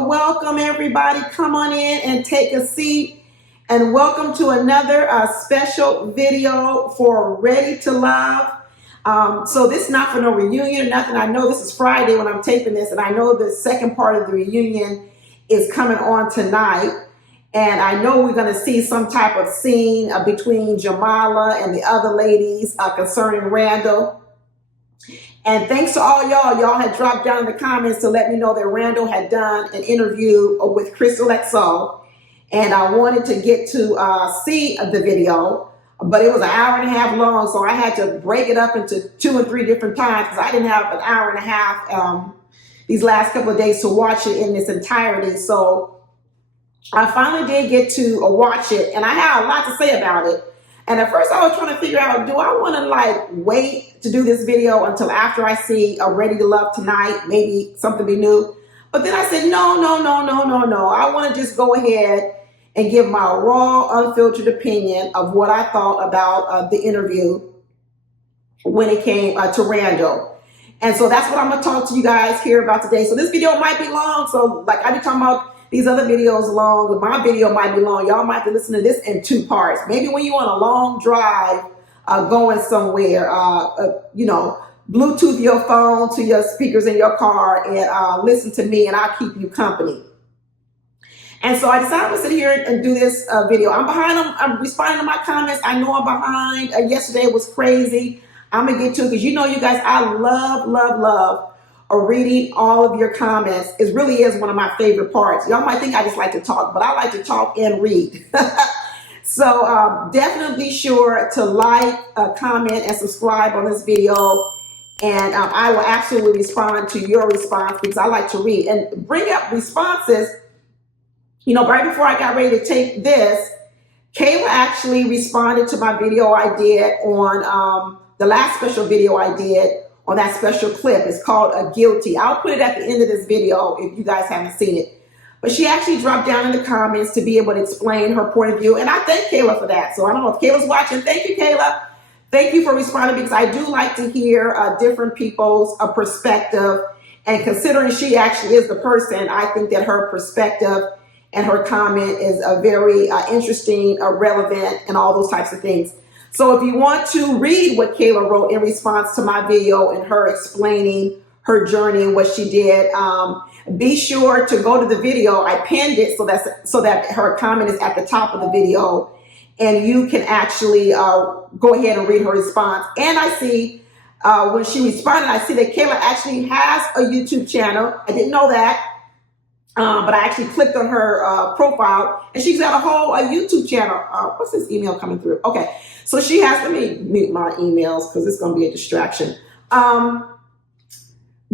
Welcome everybody. Come on in and take a seat. And welcome to another special video for Ready to Love. So this is not for no reunion or nothing. I know this is Friday when I'm taping this, and I know the second part of the reunion is coming on tonight. And I know we're going to see some type of scene between Jamala and the other ladies concerning Randall. And thanks to all y'all. Y'all had dropped down in the comments to let me know that Randall had done an interview with Crystal XO. And I wanted to get to see the video, but it was an hour and a half long. So I had to break it up into 2 and 3 different times because I didn't have an hour and a half these last couple of days to watch it in its entirety. So I finally did get to watch it, and I had a lot to say about it. And at first I was trying to figure out, do I want to wait to do this video until after I see Ready to Love tonight, maybe something be new. But then I said, no. I want to just go ahead and give my raw, unfiltered opinion of what I thought about the interview when it came to Randall. And so that's what I'm going to talk to you guys here about today. So this video might be long. So I be talking about these other videos long, but my video might be long. Y'all might have to listen to this in 2 parts. Maybe when you're on a long drive going somewhere, Bluetooth your phone to your speakers in your car and listen to me, and I'll keep you company. And so I decided to sit here and do this video. I'm behind them. I'm responding to my comments. I know I'm behind. Yesterday was crazy. I'm going to get to it because you guys, I love reading all of your comments. It really is one of my favorite parts. Y'all might think I just like to talk, but I like to talk and read. So definitely be sure to like, comment, and subscribe on this video. And I will absolutely respond to your response because I like to read and bring up responses. Right before I got ready to take this, Kayla actually responded to my video I did on the last special video I did on that special clip. It's called Guilty. I'll put it at the end of this video if you guys haven't seen it. But she actually dropped down in the comments to be able to explain her point of view. And I thank Kayla for that. So I don't know if Kayla's watching. Thank you, Kayla. Thank you for responding because I do like to hear different people's perspective. And considering she actually is the person, I think that her perspective and her comment is very interesting, relevant, and all those types of things. So if you want to read what Kayla wrote in response to my video and her explaining her journey and what she did, be sure to go to the video. I pinned it so that her comment is at the top of the video, and you can actually go ahead and read her response. And I see when she responded, I see that Kayla actually has a YouTube channel. I didn't know that. But I actually clicked on her profile, and she's got a whole YouTube channel. What's this email coming through? Okay, so she has to mute my emails because it's going to be a distraction.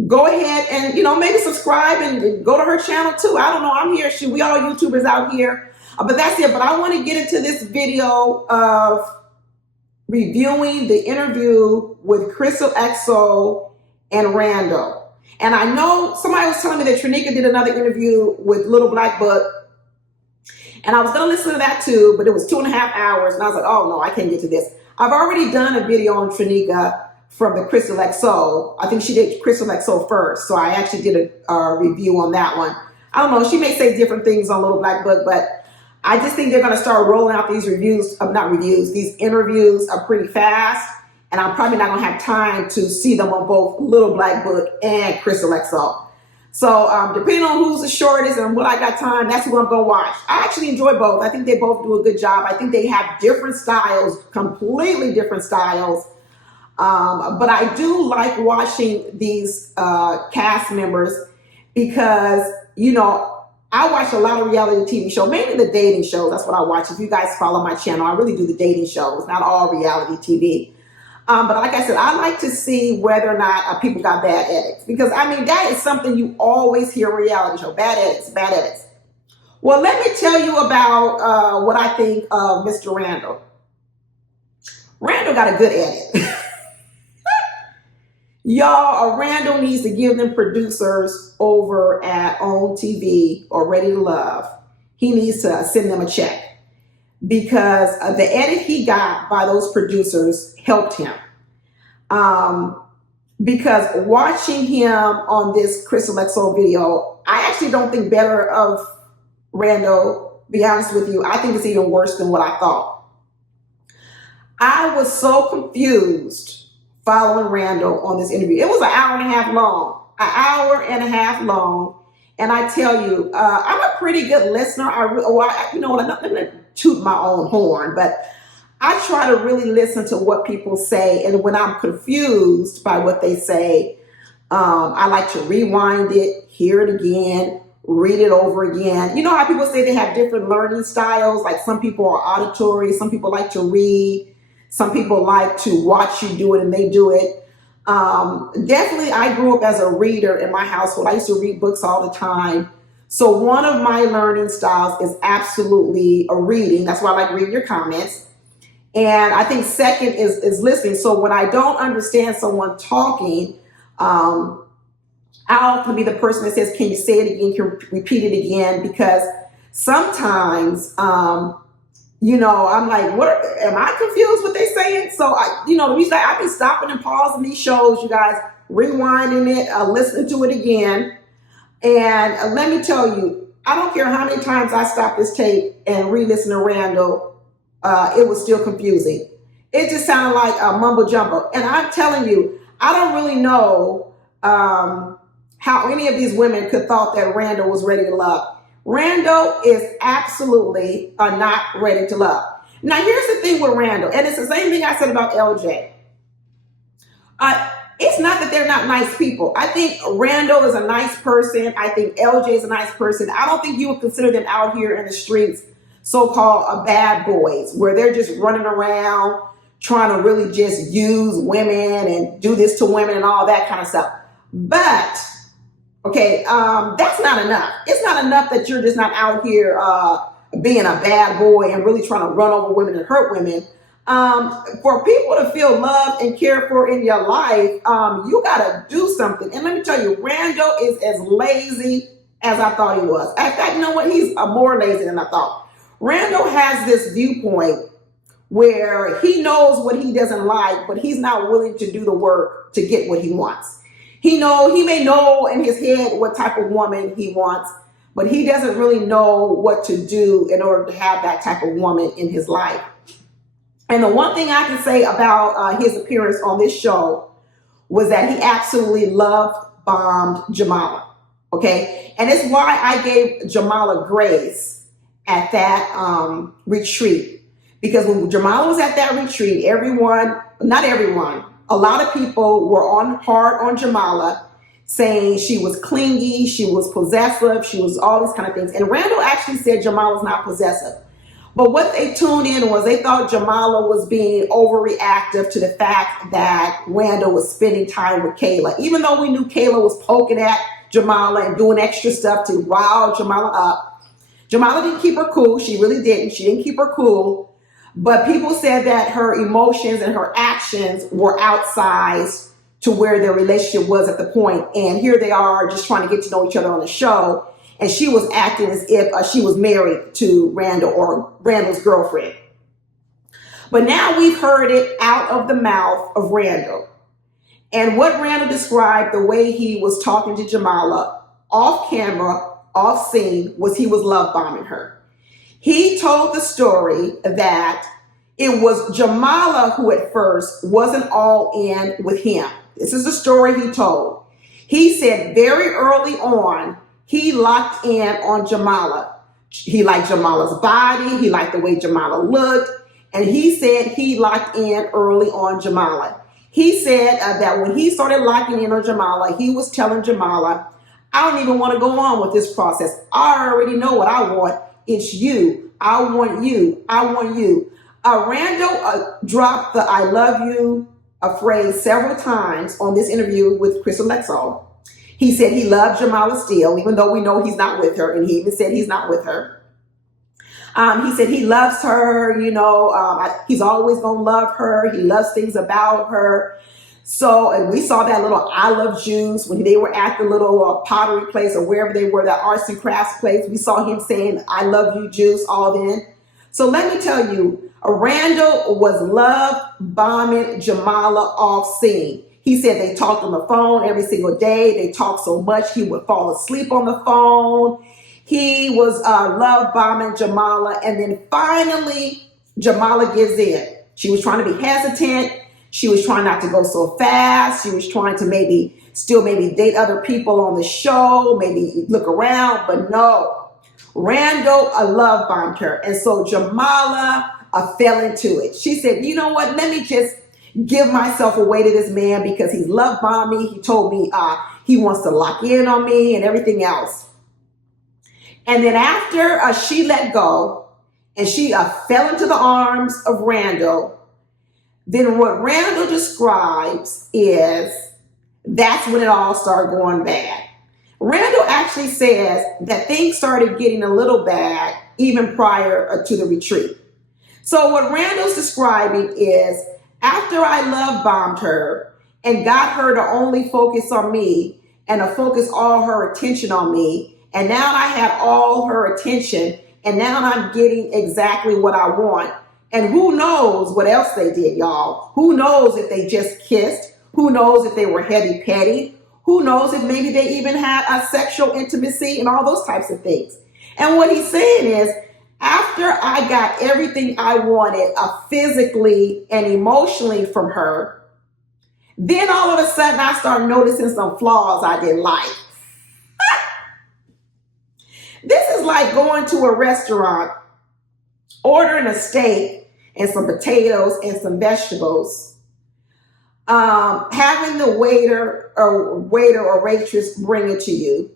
Go ahead and maybe subscribe and go to her channel too. I don't know. I'm here. We all YouTubers out here, but that's it. But I want to get into this video of reviewing the interview with Crystal XO and Randall. And I know somebody was telling me that Trinika did another interview with Little Black Book. And I was going to listen to that too, but it was 2.5 hours. And I was like, oh no, I can't get to this. I've already done a video on Trinika from the Crystal XO. I think she did Crystal XO first. So I actually did a review on that one. I don't know. She may say different things on Little Black Book, but I just think they're going to start rolling out these these interviews are pretty fast. And I'm probably not going to have time to see them on both Little Black Book and Crystal XO. So depending on who's the shortest and what I got time, that's what I'm going to watch. I actually enjoy both. I think they both do a good job. I think they have different styles, completely different styles. But I do like watching these cast members because, I watch a lot of reality TV shows, mainly the dating shows. That's what I watch. If you guys follow my channel, I really do the dating shows, not all reality TV. But like I said, I like to see whether or not people got bad edits, because I mean that is something you always hear in reality show: bad edits, bad edits. Well, let me tell you about what I think of Mr. Randall. Randall got a good edit. Y'all, Randall needs to give them producers over at owntv or Ready to Love. He needs to send them a check, because the edit he got by those producers helped him. Because watching him on this Crystal XO video, I actually don't think better of Randall. Be honest with you, I think it's even worse than what I thought. I was so confused following Randall on this interview. It was an hour and a half long, and I tell you, I'm a pretty good listener. You know what? I'm not going to toot my own horn, but I try to really listen to what people say, and when I'm confused by what they say, I like to rewind it, hear it again, read it over again. You know how people say they have different learning styles? Like some people are auditory, some people like to read, some people like to watch you do it and they do it. Definitely, I grew up as a reader in my household. I used to read books all the time. So one of my learning styles is absolutely a reading. That's why I like reading your comments. And I think second is listening. So when I don't understand someone talking, I'll often be the person that says, can you say it again? Can you repeat it again? Because sometimes, you know, I'm like, am I confused what they're saying? So the reason I've been stopping and pausing these shows, you guys, rewinding it, listening to it again. And let me tell you, I don't care how many times I stop this tape and re-listen to Randall, it was still confusing. It just sounded like a mumbo jumbo. And I'm telling you, I don't really know how any of these women could thought that Randall was ready to love. Randall is absolutely not ready to love. Now, here's the thing with Randall, and it's the same thing I said about LJ. It's not that they're not nice people. I think Randall is a nice person. I think LJ is a nice person. I don't think you would consider them out here in the streets so-called bad boys, where they're just running around trying to really just use women and do this to women and all that kind of stuff. But okay, that's not enough. It's not enough that you're just not out here being a bad boy and really trying to run over women and hurt women. For people to feel loved and cared for in your life, you got to do something. And let me tell you, Randall is as lazy as I thought he was. In fact, you know what? He's more lazy than I thought. Randall has this viewpoint where he knows what he doesn't like, but he's not willing to do the work to get what he wants. He may know in his head what type of woman he wants, but he doesn't really know what to do in order to have that type of woman in his life. And the one thing I can say about his appearance on this show was that he absolutely love-bombed Jamala, okay? And it's why I gave Jamala grace at that retreat. Because when Jamala was at that retreat, not everyone, a lot of people were hard on Jamala, saying she was clingy, she was possessive, she was all these kind of things. And Randall actually said Jamala's not possessive. But what they tuned in was they thought Jamala was being overreactive to the fact that Randall was spending time with Kayla. Even though we knew Kayla was poking at Jamala and doing extra stuff to rile Jamala up. Jamala didn't keep her cool. She really didn't. She didn't keep her cool. But people said that her emotions and her actions were outsized to where their relationship was at the point. And here they are just trying to get to know each other on the show. And she was acting as if she was married to Randall or Randall's girlfriend. But now we've heard it out of the mouth of Randall. And what Randall described, the way he was talking to Jamala off camera, off scene, was he was love bombing her. He told the story that it was Jamala who at first wasn't all in with him. This is the story he told. He said very early on, he locked in on Jamala. He liked Jamala's body. He liked the way Jamala looked. And he said he locked in early on Jamala. He said that when he started locking in on Jamala, he was telling Jamala, I don't even want to go on with this process. I already know what I want. It's you. I want you. I want you. Randall dropped the I love you a phrase several times on this interview with Crystal Lexall. He said he loved Jamala still, even though we know he's not with her, and he even said he's not with her. He said he loves her, he's always going to love her. He loves things about her. So, and we saw that little I love Juice when they were at the little pottery place or wherever they were, that arts and crafts place. We saw him saying, I love you, Juice, all then. So let me tell you, Randall was love bombing Jamala off scene. He said they talked on the phone every single day. They talked so much he would fall asleep on the phone. He was love bombing Jamala. And then finally, Jamala gives in. She was trying to be hesitant. She was trying not to go so fast. She was trying to maybe date other people on the show, maybe look around, but no. Randall love bombed her. And so Jamala fell into it. She said, you know what? Let me just give myself away to this man because he's love bombed me. He told me he wants to lock in on me and everything else. And then after she let go and she fell into the arms of Randall, then what Randall describes is that's when it all started going bad. Randall actually says that things started getting a little bad even prior to the retreat. So what Randall's describing is after I love bombed her and got her to only focus on me and to focus all her attention on me, and now I had all her attention, and now I'm getting exactly what I want. And who knows what else they did, y'all? Who knows if they just kissed? Who knows if they were heavy petty? Who knows if maybe they even had a sexual intimacy and all those types of things? And what he's saying is, after I got everything I wanted physically and emotionally from her, then all of a sudden I started noticing some flaws I didn't like. This is like going to a restaurant, ordering a steak and some potatoes and some vegetables, having the waiter or waitress bring it to you,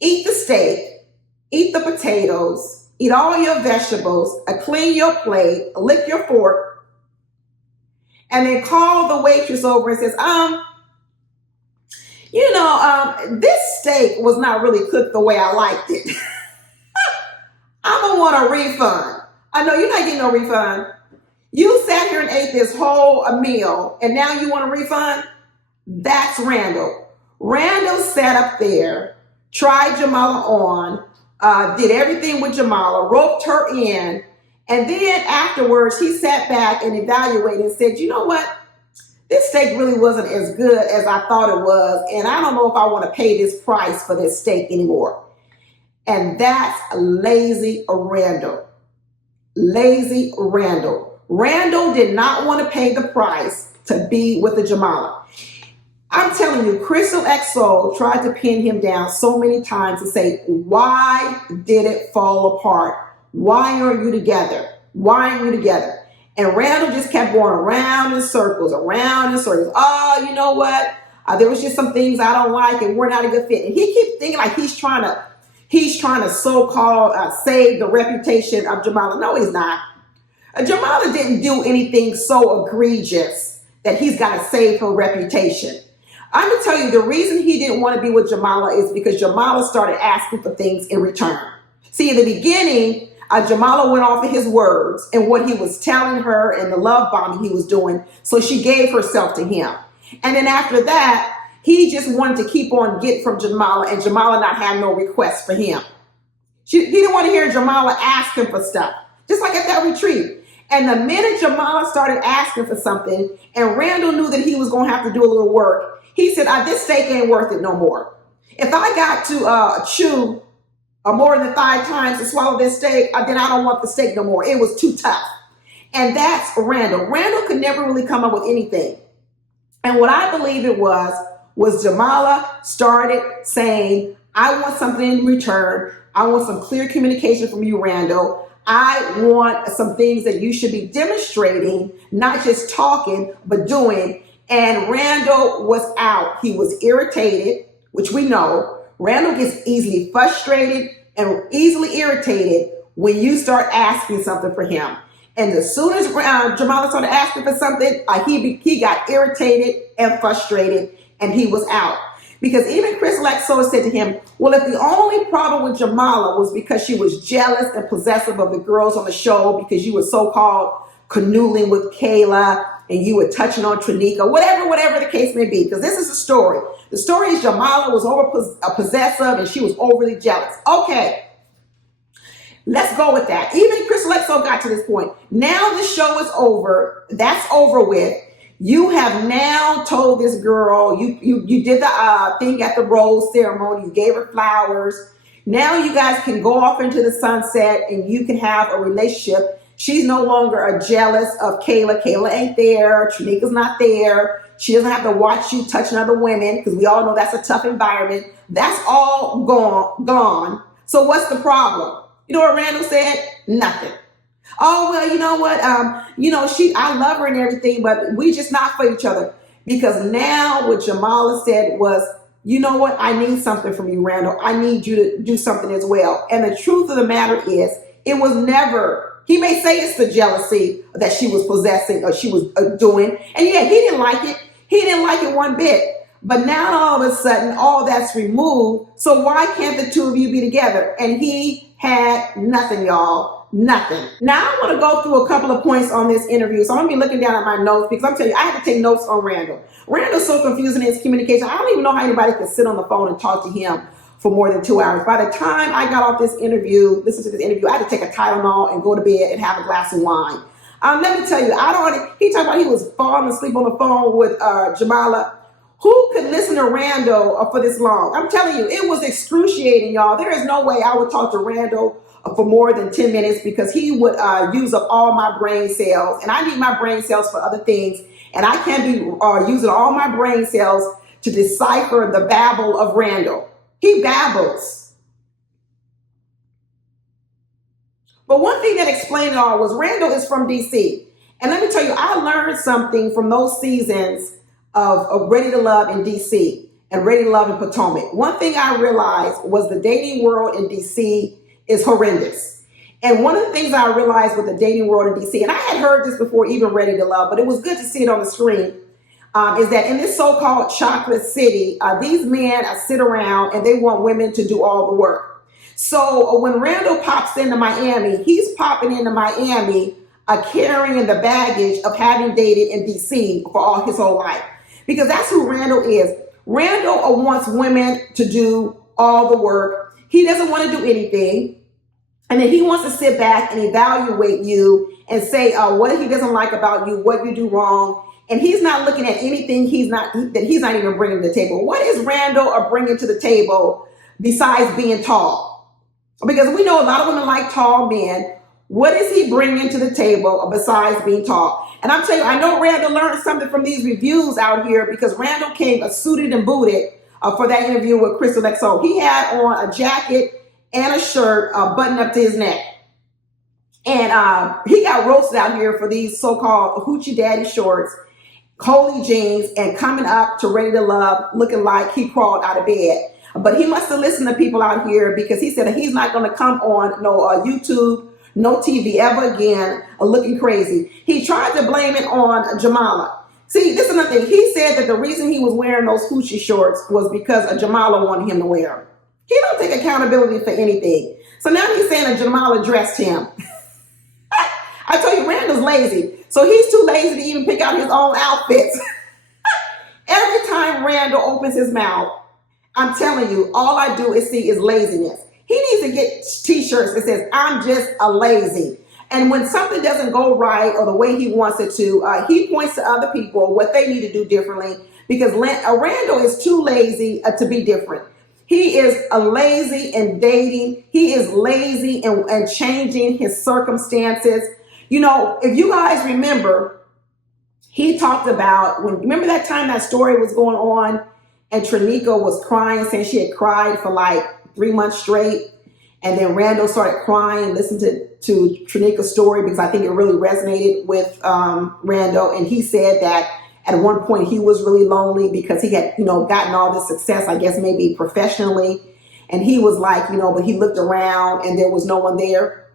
eat the steak, eat the potatoes, eat all your vegetables, clean your plate, lick your fork, and then call the waitress over and says, this steak was not really cooked the way I liked it. I'm going to want a refund. I know you're not getting no refund. You sat here and ate this whole meal, and now you want a refund? That's Randall. Randall sat up there, tried Jamala on, did everything with Jamala, roped her in, and then afterwards he sat back and evaluated and said, you know what? This steak really wasn't as good as I thought it was, and I don't know if I want to pay this price for this steak anymore. And that's lazy Randall. Lazy Randall. Randall did not want to pay the price to be with the Jamala. I'm telling you, Crystal XO tried to pin him down so many times to say, why did it fall apart? Why aren't you together? Why aren't you together? And Randall just kept going around in circles, Oh, you know what? There was just some things I don't like and we're not a good fit. And he keeps thinking like he's trying to so-called save the reputation of Jamala. No, he's not. Jamala didn't do anything so egregious that he's got to save her reputation. I'm going to tell you, the reason he didn't want to be with Jamala is because Jamala started asking for things in return. See, in the beginning, Jamala went off of his words and what he was telling her and the love bombing he was doing. So she gave herself to him. And then after that, he just wanted to keep on getting from Jamala and Jamala not have no requests for him. He didn't want to hear Jamala ask him for stuff, just like at that retreat. And the minute Jamala started asking for something and Randall knew that he was going to have to do a little work, he said, this steak ain't worth it no more. If I got to chew more than 5 times to swallow this steak, then I don't want the steak no more. It was too tough. And that's Randall. Randall could never really come up with anything. And what I believe it was Jamala started saying, I want something in return. I want some clear communication from you, Randall. I want some things that you should be demonstrating, not just talking, but doing. And Randall was out. He was irritated, which we know. Randall gets easily frustrated and easily irritated when you start asking something for him. And as soon as Jamala started asking for something, he got irritated and frustrated, and he was out. Because even Chris Lexo said to him, well, if the only problem with Jamala was because she was jealous and possessive of the girls on the show because you were so-called canoodling with Kayla and you were touching on Trinica, whatever the case may be, because this is the story. The story is Jamala was possessive and she was overly jealous. Okay. Let's go with that. Even Chris Lexo got to this point. Now the show is over. That's over with. You have now told this girl, you did the thing at the rose ceremony. You gave her flowers. Now you guys can go off into the sunset and you can have a relationship. She's no longer jealous of Kayla. Kayla ain't there. Trinica's not there. She doesn't have to watch you touching other women because we all know that's a tough environment. That's all gone. So what's the problem? You know what Randall said? Nothing. Oh, well, you know what? I love her and everything, but we just not for each other. Because now what Jamala said was, you know what? I need something from you, Randall. I need you to do something as well. And the truth of the matter is, it was never, he may say it's the jealousy that she was possessing or she was doing. And yeah, he didn't like it. He didn't like it one bit. But now all of a sudden, all that's removed. So why can't the two of you be together? And he had nothing, y'all. Nothing. Now I want to go through a couple of points on this interview. So I'm going to be looking down at my notes because I'm telling you, I had to take notes on Randall. Randall's so confusing in his communication. I don't even know how anybody can sit on the phone and talk to him for more than 2 hours. By the time I got off this interview, listen to this interview, I had to take a Tylenol and go to bed and have a glass of wine. Let me tell you, he talked about he was falling asleep on the phone with Jamala. Who could listen to Randall for this long? I'm telling you, it was excruciating, y'all. There is no way I would talk to Randall for more than 10 minutes because he would use up all my brain cells. And I need my brain cells for other things. And I can't be using all my brain cells to decipher the babble of Randall. He babbles. But one thing that explained it all was Randall is from DC. And let me tell you, I learned something from those seasons of Ready to Love in DC and Ready to Love in Potomac. One thing I realized was the dating world in DC is horrendous. And one of the things I realized with the dating world in DC, and I had heard this before even Ready to Love, but it was good to see it on the screen, is that in this so-called chocolate city, these men sit around and they want women to do all the work. So when Randall pops into Miami, he's popping into Miami carrying the baggage of having dated in DC for his whole life. Because that's who Randall is. Randall wants women to do all the work. He doesn't want to do anything. And then he wants to sit back and evaluate you and say what he doesn't like about you, what you do wrong. And he's not looking at anything that he's not even bringing to the table. What is Randall bringing to the table besides being tall? Because we know a lot of women like tall men. What is he bringing to the table besides being tall? And I'm telling you, I know Randall learned something from these reviews out here because Randall came suited and booted for that interview with Crystal XO. He had on a jacket and a shirt buttoned up to his neck. And he got roasted out here for these so-called hoochie daddy shorts, holy jeans, and coming up to Ready to Love looking like he crawled out of bed. But he must have listened to people out here because he said that he's not going to come on no YouTube, no TV ever again, looking crazy. He tried to blame it on Jamala. See, this is another thing. He said that the reason he was wearing those hoochie shorts was because Jamala wanted him to wear them. He don't take accountability for anything. So now he's saying that Jamala dressed him. I tell you, Randall's lazy. So he's too lazy to even pick out his own outfits. Every time Randall opens his mouth, I'm telling you, all I do is see is laziness. He needs to get t-shirts that says, I'm just a lazy. And when something doesn't go right or the way he wants it to, he points to other people what they need to do differently because Randall is too lazy to be different. He is lazy in dating. He is lazy in changing his circumstances. You know, if you guys remember, he talked about remember that time that story was going on and Trinica was crying, saying she had cried for like 3 months straight. And then Randall started crying, listened to Trinica's story because I think it really resonated with Randall. And he said that at one point he was really lonely because he had, gotten all this success, I guess maybe professionally. And he was like, but he looked around and there was no one there.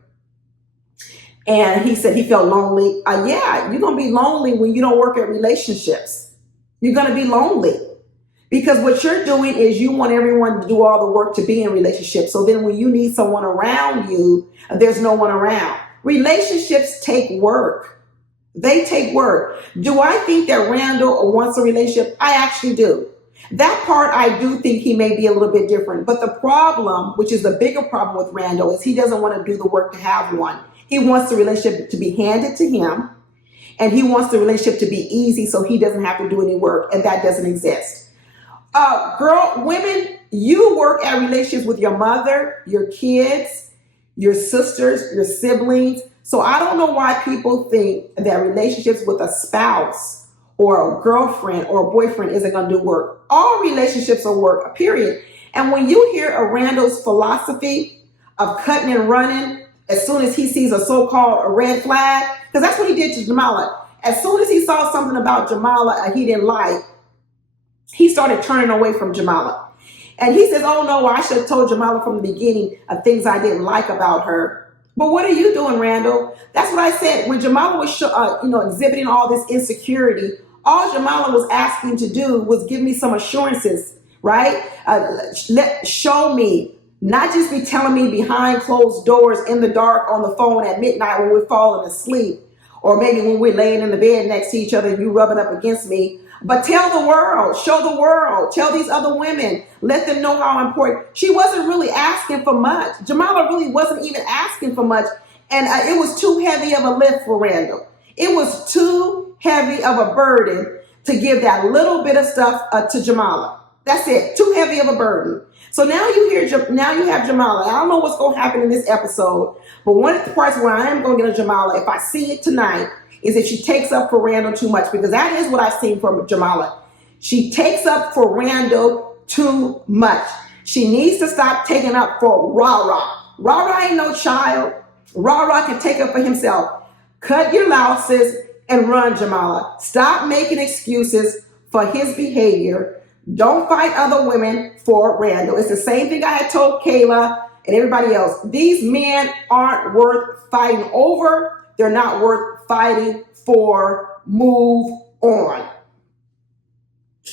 And he said he felt lonely. Yeah, you're going to be lonely when you don't work at relationships. You're going to be lonely because what you're doing is you want everyone to do all the work to be in relationships. So then when you need someone around you, there's no one around. Relationships take work. They take work. Do I think that Randall wants a relationship? I actually do. That part, I do think he may be a little bit different. But the problem, which is the bigger problem with Randall, is he doesn't want to do the work to have one. He wants the relationship to be handed to him, and he wants the relationship to be easy so he doesn't have to do any work, and that doesn't exist. Women, you work at relationships with your mother, your kids, your sisters, your siblings. So I don't know why people think that relationships with a spouse or a girlfriend or a boyfriend isn't going to do work. All relationships are work, period. And when you hear a Randall's philosophy of cutting and running as soon as he sees a so-called red flag, because that's what he did to Jamala. As soon as he saw something about Jamala he didn't like, he started turning away from Jamala. And he says, oh no, I should have told Jamala from the beginning of things I didn't like about her. But what are you doing, Randall? That's what I said. When Jamala was exhibiting all this insecurity, all Jamala was asking to do was give me some assurances, right? Show me, not just be telling me behind closed doors in the dark on the phone at midnight when we're falling asleep, or maybe when we're laying in the bed next to each other and you rubbing up against me. But tell the world, show the world, tell these other women, let them know how important. She wasn't really asking for much. Jamala really wasn't even asking for much. And it was too heavy of a lift for Randall. It was too heavy of a burden to give that little bit of stuff to Jamala. That's it. Too heavy of a burden. So now you have Jamala. I don't know what's going to happen in this episode, but one of the parts where I am going to get a Jamala, if I see it tonight, is if she takes up for Randall too much, because that is what I've seen from Jamala. She takes up for Randall too much. She needs to stop taking up for Rah-Rah. Rah-Rah ain't no child. Rah-Rah can take up for himself. Cut your louses and run, Jamala. Stop making excuses for his behavior. Don't fight other women for Randall. It's the same thing I had told Kayla and everybody else. These men aren't worth fighting over. They're not worth fighting for. Move on.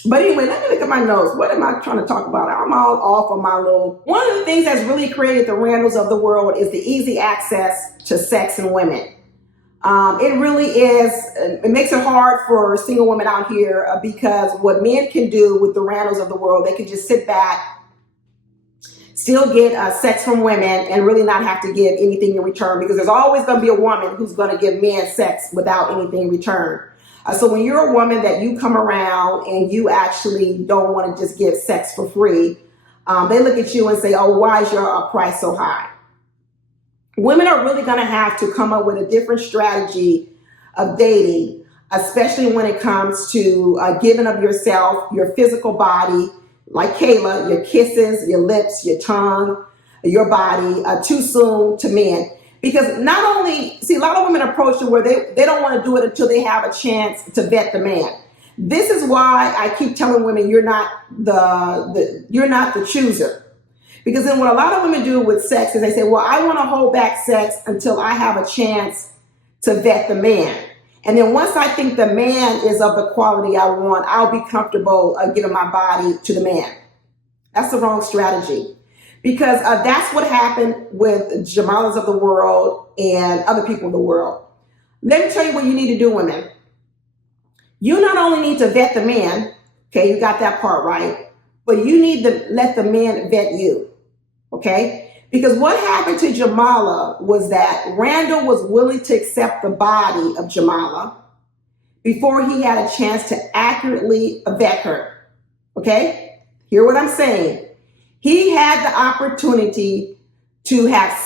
But anyway, let me look at my notes. What am I trying to talk about? I'm all off on my little. One of the things that's really created the Randalls of the world is the easy access to sex and women. It really is. It makes it hard for single women out here because what men can do with the Randalls of the world, they can just sit back, still get sex from women and really not have to give anything in return, because there's always going to be a woman who's going to give men sex without anything in return. So when you're a woman that you come around and you actually don't want to just give sex for free, they look at you and say, oh, why is your price so high? Women are really going to have to come up with a different strategy of dating, especially when it comes to giving of yourself, your physical body, like Kayla, your kisses, your lips, your tongue, your body, too soon to men. Because not only, see, a lot of women approach it where they don't want to do it until they have a chance to vet the man. This is why I keep telling women you're not the chooser. Because then what a lot of women do with sex is they say, well, I want to hold back sex until I have a chance to vet the man. And then once I think the man is of the quality I want, I'll be comfortable giving my body to the man. That's the wrong strategy. Because that's what happened with Jamalas of the world and other people in the world. Let me tell you what you need to do, women. You not only need to vet the man, okay, you got that part right, but you need to let the man vet you, okay? Because what happened to Jamala was that Randall was willing to accept the body of Jamala before he had a chance to accurately vet her, okay? Hear what I'm saying. He had the opportunity to have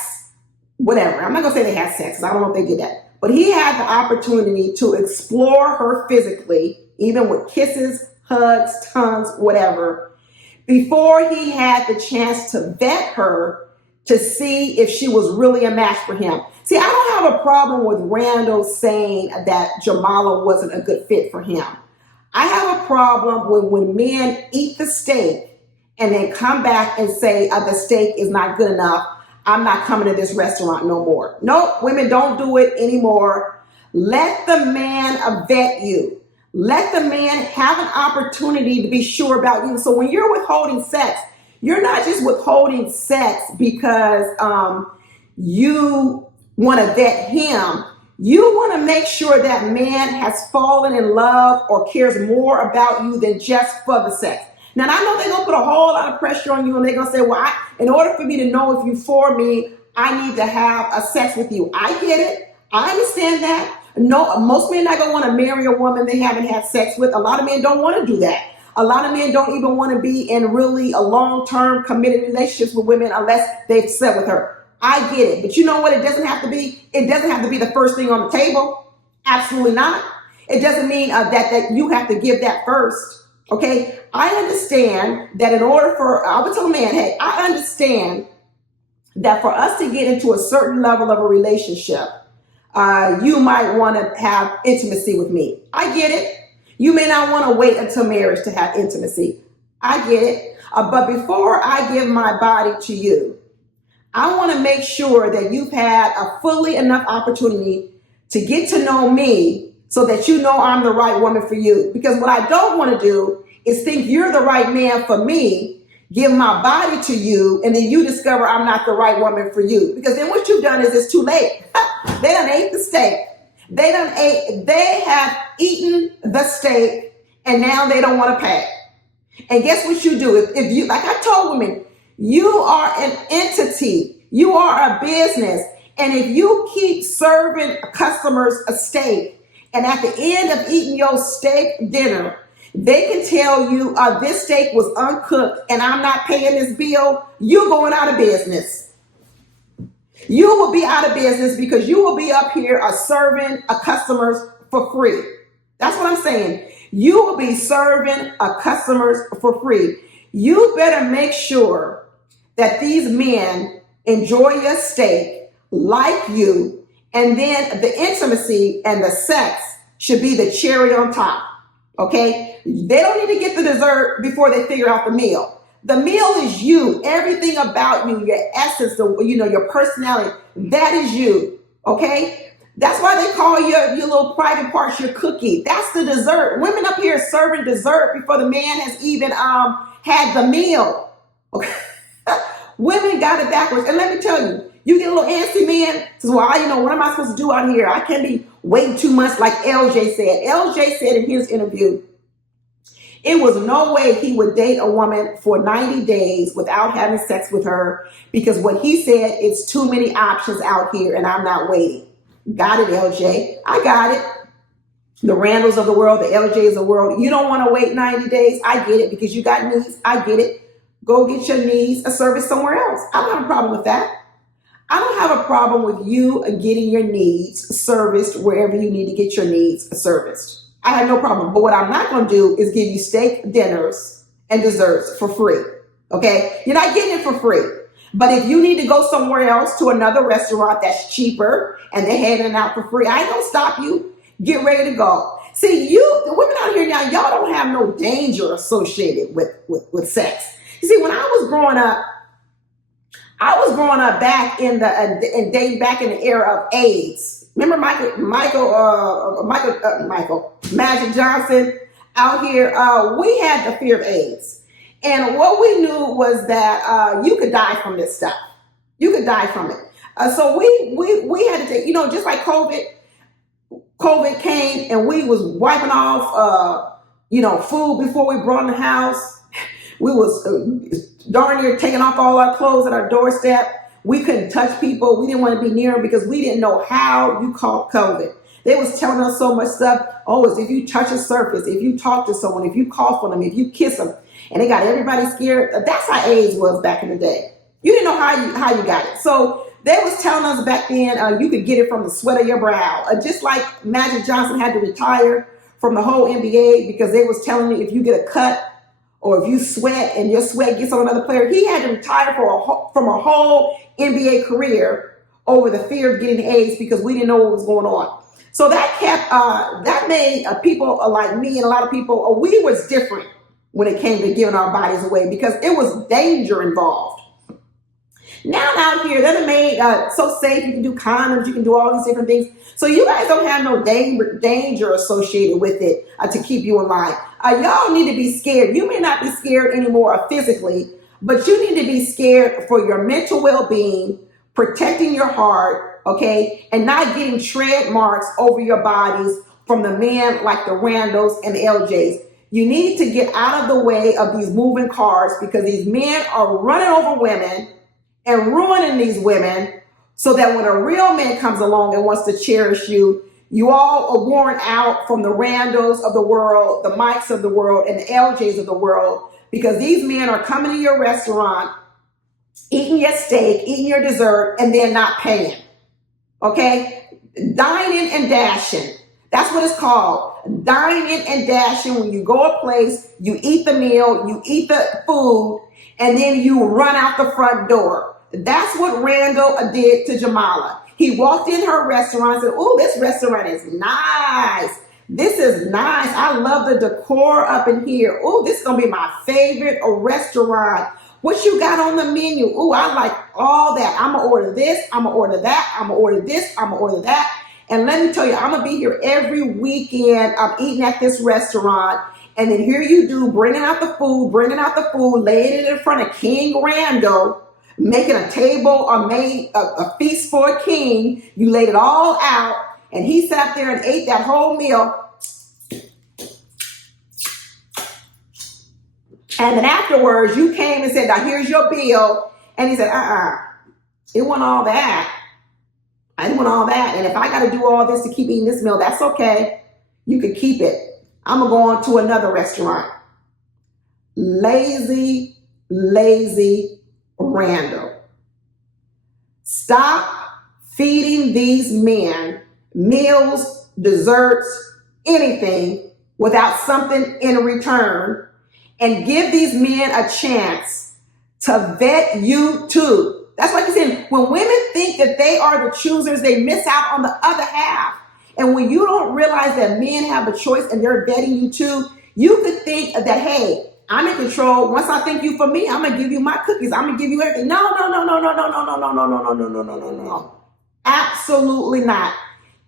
whatever. I'm not going to say they had sex, 'cause I don't know if they did that. But he had the opportunity to explore her physically, even with kisses, hugs, tongues, whatever, before he had the chance to vet her to see if she was really a match for him. See, I don't have a problem with Randall saying that Jamala wasn't a good fit for him. I have a problem when men eat the steak and then come back and say the steak is not good enough. I'm not coming to this restaurant no more. Nope, women don't do it anymore. Let the man vet you. Let the man have an opportunity to be sure about you. So when you're withholding sex, you're not just withholding sex because you want to vet him. You want to make sure that man has fallen in love or cares more about you than just for the sex. Now, I know they're going to put a whole lot of pressure on you, and they're going to say, well, in order for me to know if you're for me, I need to have a sex with you. I get it. I understand that. No, most men not going to want to marry a woman they haven't had sex with. A lot of men don't want to do that. A lot of men don't even want to be in really a long-term committed relationships with women unless they've slept with her. I get it. But you know what it doesn't have to be? It doesn't have to be the first thing on the table. Absolutely not. It doesn't mean that you have to give that first. Okay, I understand that in order for, I would tell a man, hey, I understand that for us to get into a certain level of a relationship, you might want to have intimacy with me. I get it. You may not want to wait until marriage to have intimacy. I get it. But before I give my body to you, I want to make sure that you've had a fully enough opportunity to get to know me so that you know I'm the right woman for you. Because what I don't want to do is think you're the right man for me, give my body to you, and then you discover I'm not the right woman for you. Because then what you've done is it's too late. They done ate the steak. They have eaten the steak, and now they don't want to pay. And guess what you do? If you, like I told women, you are an entity. You are a business. And if you keep serving customers a steak, and at the end of eating your steak dinner, they can tell you this steak was uncooked and I'm not paying this bill, you're going out of business. You will be out of business because you will be up here serving customers for free. That's what I'm saying. You will be serving customers for free. You better make sure that these men enjoy your steak, like you, and then the intimacy and the sex should be the cherry on top. Okay? They don't need to get the dessert before they figure out the meal. The meal is you. Everything about you, your essence, your personality, that is you. Okay? That's why they call your little private parts your cookie. That's the dessert. Women up here serving dessert before the man has even had the meal. Okay? Women got it backwards. And let me tell you, you get a little antsy man, says, well, what am I supposed to do out here? I can't be waiting 2 months like LJ said. LJ said in his interview, it was no way he would date a woman for 90 days without having sex with her because what he said, it's too many options out here and I'm not waiting. Got it, LJ. I got it. The Randalls of the world, the LJs of the world. You don't want to wait 90 days. I get it because you got needs. I get it. Go get your needs a service somewhere else. I don't have a problem with that. I don't have a problem with you getting your needs serviced wherever you need to get your needs serviced. I have no problem. But what I'm not going to do is give you steak dinners and desserts for free. Okay? You're not getting it for free. But if you need to go somewhere else to another restaurant that's cheaper and they're handing it out for free, I ain't going to stop you. Get ready to go. See, the women out here now, y'all don't have no danger associated with sex. You see, when I was growing up back in dating back in the era of AIDS. Remember Magic Johnson out here? We had the fear of AIDS, and what we knew was that you could die from this stuff. You could die from it. So we had to take, just like COVID came, and we was wiping off, food before we brought in the house. We was darn near taking off all our clothes at our doorstep. We couldn't touch people. We didn't want to be near them because we didn't know how you caught COVID. They was telling us so much stuff. Oh, it's if you touch a surface, if you talk to someone, if you cough on them, if you kiss them. And they got everybody scared. That's how AIDS was back in the day. You didn't know how you got it. So they was telling us back then you could get it from the sweat of your brow. Just like Magic Johnson had to retire from the whole NBA because they was telling me if you get a cut, or if you sweat and your sweat gets on another player, he had to retire from a whole NBA career over the fear of getting AIDS because we didn't know what was going on. So that made people like me and a lot of people, we was different when it came to giving our bodies away because it was danger involved. Now out here, they're made so safe. You can do condoms, you can do all these different things. So you guys don't have no danger associated with it to keep you in line. Y'all need to be scared. You may not be scared anymore physically, but you need to be scared for your mental well-being, protecting your heart, okay, and not getting tread marks over your bodies from the men like the Randalls and the LJs. You need to get out of the way of these moving cars because these men are running over women and ruining these women so that when a real man comes along and wants to cherish you, you all are worn out from the Randalls of the world, the Mikes of the world, and the LJs of the world because these men are coming to your restaurant, eating your steak, eating your dessert, and they're not paying. Okay? Dining and dashing. That's what it's called. Dining and dashing. When you go a place, you eat the meal, you eat the food, and then you run out the front door. That's what Randall did to Jamala. He walked in her restaurant and said, "Oh, this restaurant is nice. This is nice. I love the decor up in here. Oh, this is going to be my favorite restaurant. What you got on the menu? Oh, I like all that. I'm going to order this. I'm going to order that. I'm going to order this. I'm going to order that. And let me tell you, I'm going to be here every weekend. I'm eating at this restaurant. And then here you do, bringing out the food, laying it in front of King Randall, making a table or made a feast for a king. You laid it all out. And he sat there and ate that whole meal. And then afterwards, you came and said, now here's your bill. And he said, it wasn't all that. I didn't want all that. And if I got to do all this to keep eating this meal, that's okay. You can keep it. I'm going to go on to another restaurant. Lazy Randall. Stop feeding these men meals, desserts, anything without something in return, and give these men a chance to vet you too. That's like you said, when women think that they are the choosers, they miss out on the other half. And when you don't realize that men have a choice and they're vetting you too, you could think that, hey, I'm in control. Once I think you for me, I'm gonna give you my cookies. I'm gonna give you everything. No. Absolutely not.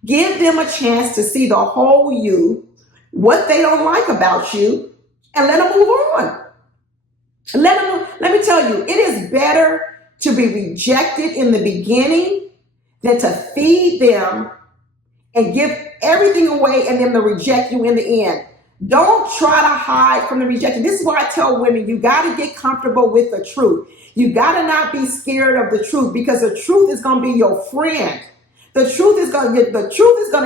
Give them a chance to see the whole you, what they don't like about you, and let them move on. Let me tell you, it is better to be rejected in the beginning than to feed them and give everything away and them to reject you in the end. Don't try to hide from the rejection. This is why I tell women, you got to get comfortable with the truth. You got to not be scared of the truth because the truth is going to be your friend. The truth is going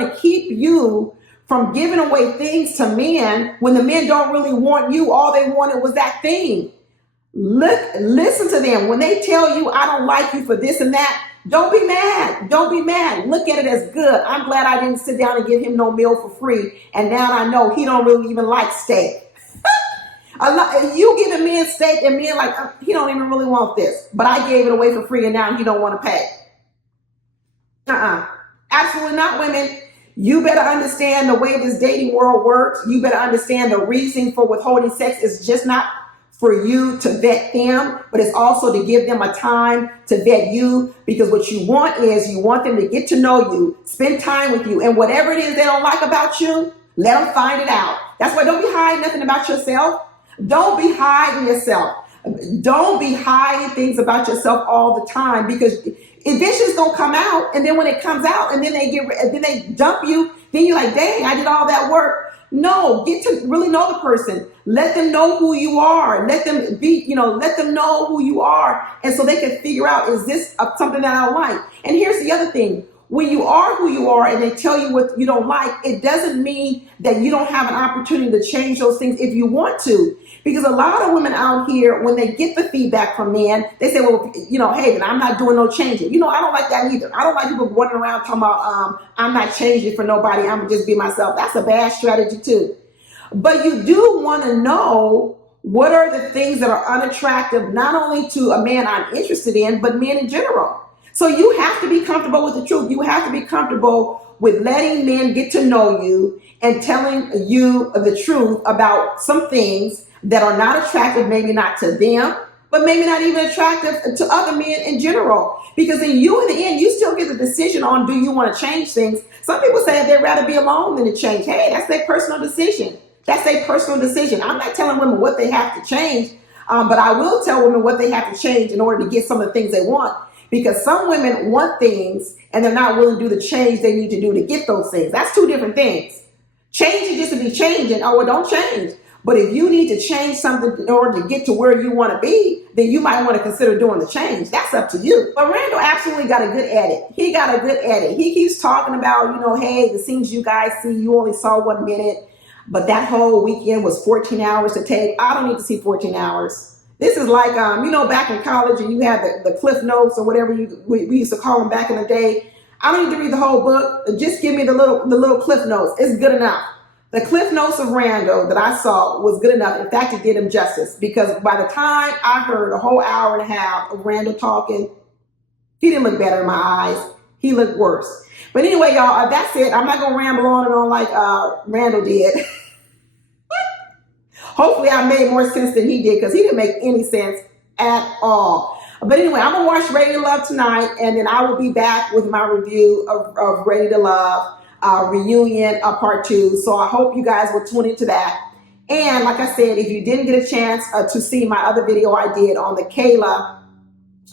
to keep you from giving away things to men when the men don't really want you. All they wanted was that thing. Listen to them. When they tell you, I don't like you for this and that, don't be mad. Don't be mad. Look at it as good. I'm glad I didn't sit down and give him no meal for free. And now I know he don't really even like steak. You giving men steak and men like, he don't even really want this. But I gave it away for free and now he don't want to pay. Absolutely not, women. You better understand the way this dating world works. You better understand the reason for withholding sex is just not for you to vet them, but it's also to give them a time to vet you, because what you want is you want them to get to know you, spend time with you, and whatever it is they don't like about you, let them find it out. That's why don't be hiding nothing about yourself. Don't be hiding yourself. Don't be hiding things about yourself all the time, because eventually it's gonna come out, and then when it comes out and then they dump you, then you're like, dang, I did all that work. No, get to really know the person. Let them know who you are. Let them know who you are. And so they can figure out, is this something that I like? And here's the other thing. When you are who you are and they tell you what you don't like, it doesn't mean that you don't have an opportunity to change those things if you want to. Because a lot of women out here, when they get the feedback from men, they say, well, hey, then I'm not doing no changing. I don't like that either. I don't like people running around talking about, I'm not changing for nobody. I'm going to just be myself. That's a bad strategy too. But you do want to know what are the things that are unattractive, not only to a man I'm interested in, but men in general. So you have to be comfortable with the truth. You have to be comfortable with letting men get to know you and telling you the truth about some things that are not attractive, maybe not to them, but maybe not even attractive to other men in general. Because then you, in the end, you still get the decision on, do you want to change things? Some people say they'd rather be alone than to change. Hey, that's their personal decision. That's a personal decision. I'm not telling women what they have to change, but I will tell women what they have to change in order to get some of the things they want. Because some women want things and they're not willing to do the change they need to do to get those things. That's two different things. Change is just to be changing. Oh, well, don't change. But if you need to change something in order to get to where you want to be, then you might want to consider doing the change. That's up to you. But Randall absolutely got a good edit. He got a good edit. He keeps talking about, hey, the scenes you guys see, you only saw 1 minute. But that whole weekend was 14 hours to tape. I don't need to see 14 hours. This is like, back in college and you had the Cliff Notes or whatever we used to call them back in the day. I don't need to read the whole book. Just give me the little Cliff Notes. It's good enough. The Cliff Notes of Randall that I saw was good enough. In fact, it did him justice, because by the time I heard a whole hour and a half of Randall talking, he didn't look better in my eyes. He looked worse. But anyway, y'all, that's it. I'm not going to ramble on and on like Randall did. Hopefully I made more sense than he did, because he didn't make any sense at all. But anyway, I'm going to watch Ready to Love tonight, and then I will be back with my review of Ready to Love reunion part 2. So I hope you guys will tune into that. And like I said, if you didn't get a chance to see my other video I did on the Kayla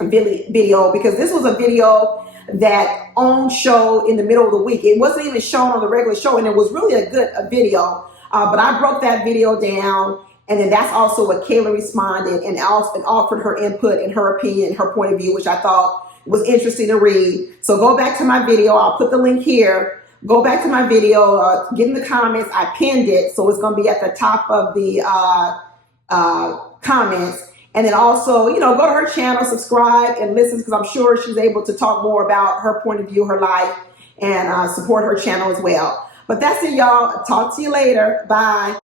video, because this was a video that OWN showed in the middle of the week. It wasn't even shown on the regular show, and it was really a good video. But I broke that video down, and then that's also what Kayla responded and offered her input and her opinion, her point of view, which I thought was interesting to read. So go back to my video. I'll put the link here. Go back to my video, get in the comments. I pinned it, so it's going to be at the top of the comments. And then also, go to her channel, subscribe, and listen, because I'm sure she's able to talk more about her point of view, her life, and support her channel as well. But that's it, y'all. Talk to you later. Bye.